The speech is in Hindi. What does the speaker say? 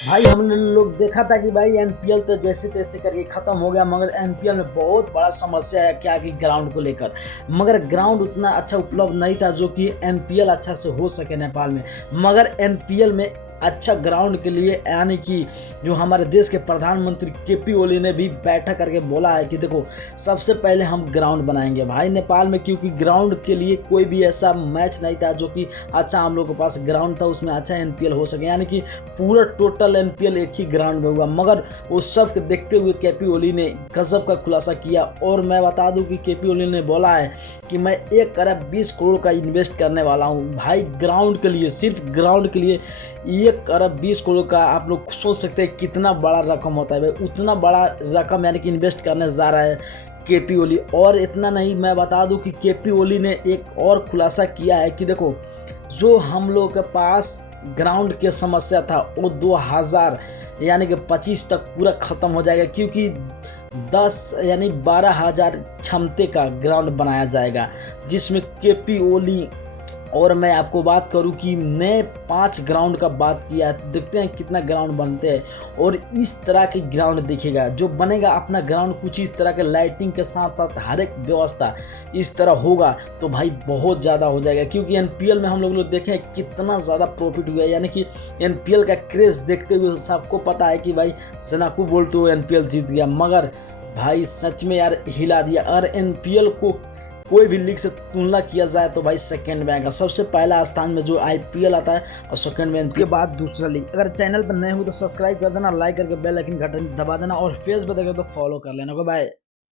भाई हमने लोग देखा था कि भाई एनपीएल तो जैसे तैसे करके खत्म हो गया, मगर एनपीएल में बहुत बड़ा समस्या है क्या कि ग्राउंड को लेकर। मगर ग्राउंड उतना अच्छा उपलब्ध नहीं था जो कि एनपीएल अच्छा से हो सके नेपाल में। मगर एनपीएल में अच्छा ग्राउंड के लिए यानी कि जो हमारे देश के प्रधानमंत्री केपी ओली ने भी बैठक करके बोला है कि देखो सबसे पहले हम ग्राउंड बनाएंगे भाई नेपाल में, क्योंकि ग्राउंड के लिए कोई भी ऐसा मैच नहीं था जो कि अच्छा हम लोग के पास ग्राउंड था उसमें अच्छा एनपीएल हो सके। यानी कि पूरा टोटल एनपीएल एक ही ग्राउंड में हुआ, मगर उस सब के देखते हुए केपी ओली ने गजब का खुलासा किया। और मैं बता दूं कि केपी ओली ने बोला है कि मैं 1 अरब 20 करोड़ का इन्वेस्ट करने वाला हूं भाई ग्राउंड के लिए, सिर्फ ग्राउंड के लिए 1 अरब 20 करोड़ का। आप लोग सोच सकते हैं कितना बड़ा रकम होता है भाई, उतना बड़ा रकम यानी कि इन्वेस्ट करने जा रहा है केपी ओली। और इतना नहीं, मैं बता दूं कि केपी ओली ने एक और खुलासा किया है कि देखो जो हम लोग के पास ग्राउंड की समस्या था वो 2000 यानी कि 25 तक पूरा ख़त्म हो जाएगा, क्योंकि 10 यानी 12,000 क्षमते का ग्राउंड बनाया जाएगा जिसमें केपी ओली। और मैं आपको बात करूं कि नए 5 ग्राउंड का बात किया है, तो देखते हैं कितना ग्राउंड बनते हैं। और इस तरह के ग्राउंड दिखेगा जो बनेगा अपना ग्राउंड, कुछ इस तरह के लाइटिंग के साथ साथ हर एक व्यवस्था इस तरह होगा तो भाई बहुत ज़्यादा हो जाएगा। क्योंकि एनपीएल में हम लोग देखें कितना ज़्यादा प्रॉफिट हुआ है, यानी कि एनपीएल का क्रेज देखते हुए सबको पता है कि भाई जनाकू बोलते हो एनपीएल जीत गया, मगर भाई सच में यार हिला दिया। अगर एनपीएल को कोई भी लीग से तुलना किया जाए तो भाई सेकंड में आएगा, सबसे पहला स्थान में जो आईपीएल आता है और सेकंड में के बाद दूसरा लीग। अगर चैनल पर नए हो तो सब्सक्राइब कर देना, लाइक करके बेल आइकन घंटा दबा देना और फेसबुक देखे तो फॉलो कर लेना। बाय।